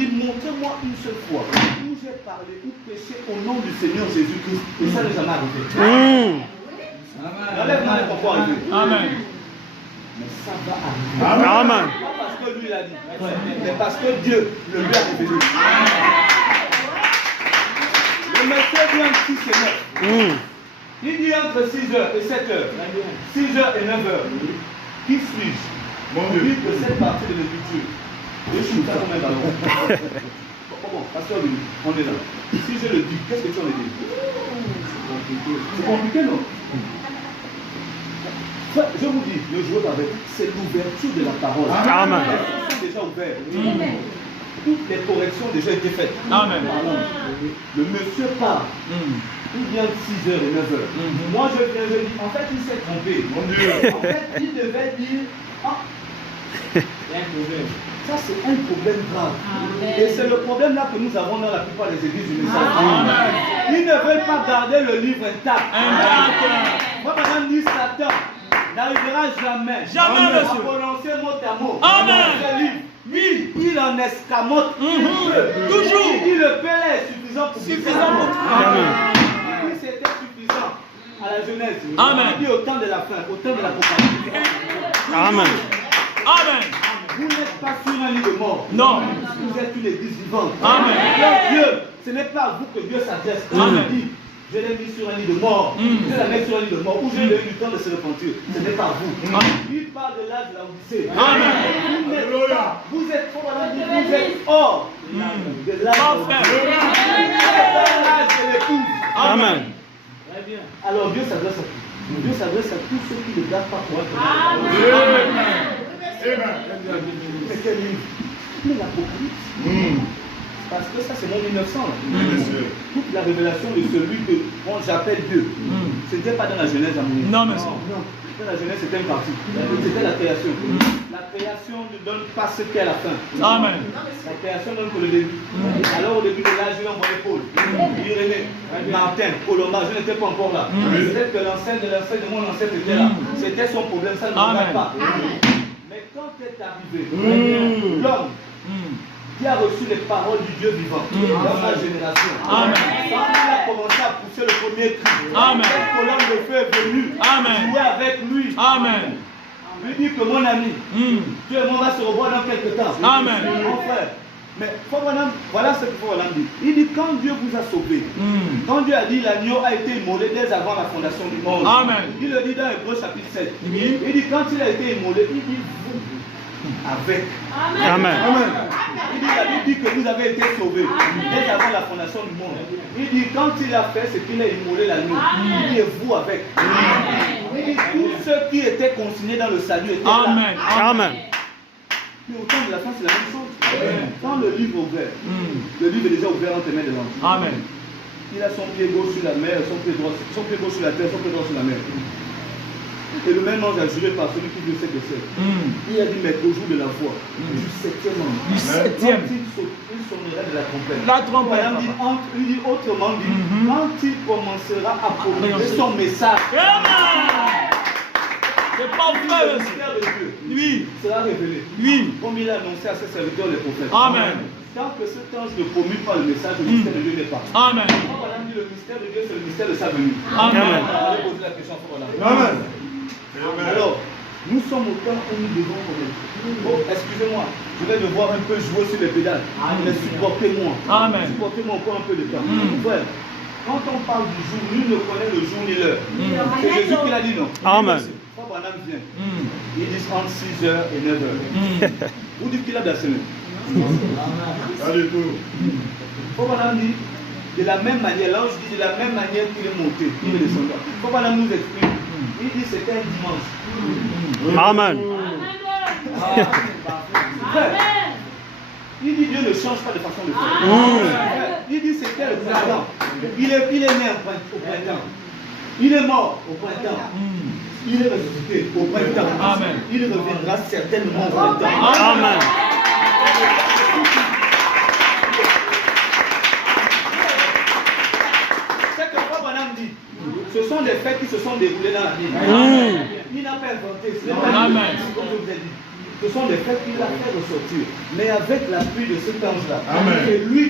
dit, montrez-moi une seule fois où j'ai parlé, où prêché au nom du Seigneur Jésus-Christ. Et ça n'est jamais arrivé. Enlève-moi les comprends arriver. Amen. Mais ça va arriver. Amen. Pas parce que lui l'a dit, mais parce que Dieu le lui a révélé. Le monsieur dit entre 6 et 9. Il dit entre 6h et 7h. 6h et 9h. Qui suis-je? Mon Dieu. Il dit que cette partie de l'écriture. Je suis pas comme un ballon. Bon, pasteur, on est là. Si je le dis, qu'est-ce que tu en as dit? C'est compliqué, non? Je vous dis, le jour avec, c'est l'ouverture de la parole. Amen. Les choses sont déjà ouvertes. Toutes les corrections ont déjà été faites. Amen. Le monsieur part. Il vient de 6h et 9h. Moi, je viens, je dis, en fait, il s'est trompé. Mon Dieu. En fait, il devait dire, ça, c'est un problème grave. Amen. Et c'est le problème là que nous avons dans la plupart des églises du message. Ils ne veulent pas garder le livre intact. Moi, madame dit, Satan n'arrivera jamais à prononcer mot à mot. Amen. Oui, il en escamote. Toujours. Il dit le Père est suffisant pour lui. Oui, c'était suffisant à la jeunesse. Amen. Il dit au temps de la fin, au temps de l'apocalypse. Amen. Amen. Vous n'êtes pas sur un lit de mort. Non. Vous êtes une église vivante. Amen. Dieu, ce n'est pas à vous que Dieu s'adresse. Amen. Il dit, je l'ai mis sur un lit de mort. Je la mets sur un lit de mort. Où j'ai eu du temps de se repentir. Ce n'est pas vous. Il parle de l'âge de la Odyssée. Amen. Vous êtes hors de l'âge de l'épouse. Amen. Très bien. Alors Dieu s'adresse à qui? Dieu s'adresse à tous ceux qui ne gardent pas pour être. C'est quel livre? Mais l'Apocalypse. Parce que ça, c'est mon 1900. Toute la révélation de celui que j'appelle Dieu. Ce n'était pas dans la Genèse à mon. Non, mais non. Dans la Genèse, c'était une partie. C'était la création. La création ne donne pas ce qu'est à la fin. Amen. La création donne que le début. Alors, au début de l'âge, je envoyé Paul, Irénée, Martin, Colomba, je n'étais pas encore là. Peut-être que l'enseigne de mon ancêtre était là. C'était son problème, ça ne me regarde pas. Mais quand est arrivé, l'homme qui a reçu les paroles du Dieu vivant dans sa génération. Amen. Quand il a commencé à pousser le premier cri, cette colonne de feu est venue jouer avec lui. Amen. Lui dit que mon ami, tu et moi on va se revoir dans quelques temps. Amen. Mon frère. Mais voilà ce que Faubolam dit. Il dit quand Dieu vous a sauvé, quand Dieu a dit l'agneau a été immolé dès avant la fondation du monde. Amen. Il le dit dans Hébreux chapitre 7. Il dit quand il a été immolé, il dit vous avec. Amen. Amen. Il dit la Bible dit que vous avez été sauvés dès avant la fondation du monde. Il dit quand il a fait ce qu'il a immolé l'agneau, il dit vous avec. Il dit tous ceux qui étaient consignés dans le salut étaient là. Amen. Amen. Mais au temps de la fin, c'est la même chose. Quand le livre est ouvert, le livre est déjà ouvert entre tes mains de l'ange. Amen. Il a son pied gauche sur la mer, son pied gauche sur la terre, son pied droit sur la mer. Et le même ange a juré par celui qui veut cette décès. Il a dit, mais au jour de la foi, du 7e ange. Du 7e. Il sonnerait de la trompette. La trompette. Il dit autrement dit, quand il commencera à prononcer son message, c'est pas vrai. le mystère de Dieu sera révélé. Comme il a annoncé à ses serviteurs les prophètes. Amen. Tant que cet ange ne promulgue pas le message, le mystère de Dieu n'est pas. Amen. Voilà, dit le mystère de Dieu, c'est le mystère de sa venue. Amen. On va poser la question. Amen. Alors, nous sommes au temps où nous devons connaître. Oh, excusez-moi, je vais devoir un peu jouer sur les pédales. Mais supportez-moi. Amen. Supportez-moi encore un peu de temps. Frère, quand on parle du jour, nul ne connaît le jour ni l'heure. C'est Jésus qui l'a dit, non? Amen. Papa Adam vient. Il dit entre 6h et 9h. Vous dites qu'il a blasphémé. Papa Adam dit, de la même manière, l'ange dit de la même manière qu'il est monté, il est descendu. Papa Adam nous explique. Il dit c'était un dimanche. Amen. Il dit Dieu ne change pas de façon de faire. Il dit c'était le printemps. Il est né au printemps. Il est mort au printemps. Il est ressuscité au printemps. Amen. Il reviendra certainement au printemps. Amen. C'est que Frère Branham dit, ce sont des faits qui se sont déroulés dans la Bible. Il n'a pas inventé. C'est pas comme je vous ai dit. Ce sont des faits qu'il a fait ressortir. Mais avec l'appui de cet ange-là, Amen. c'est lui qui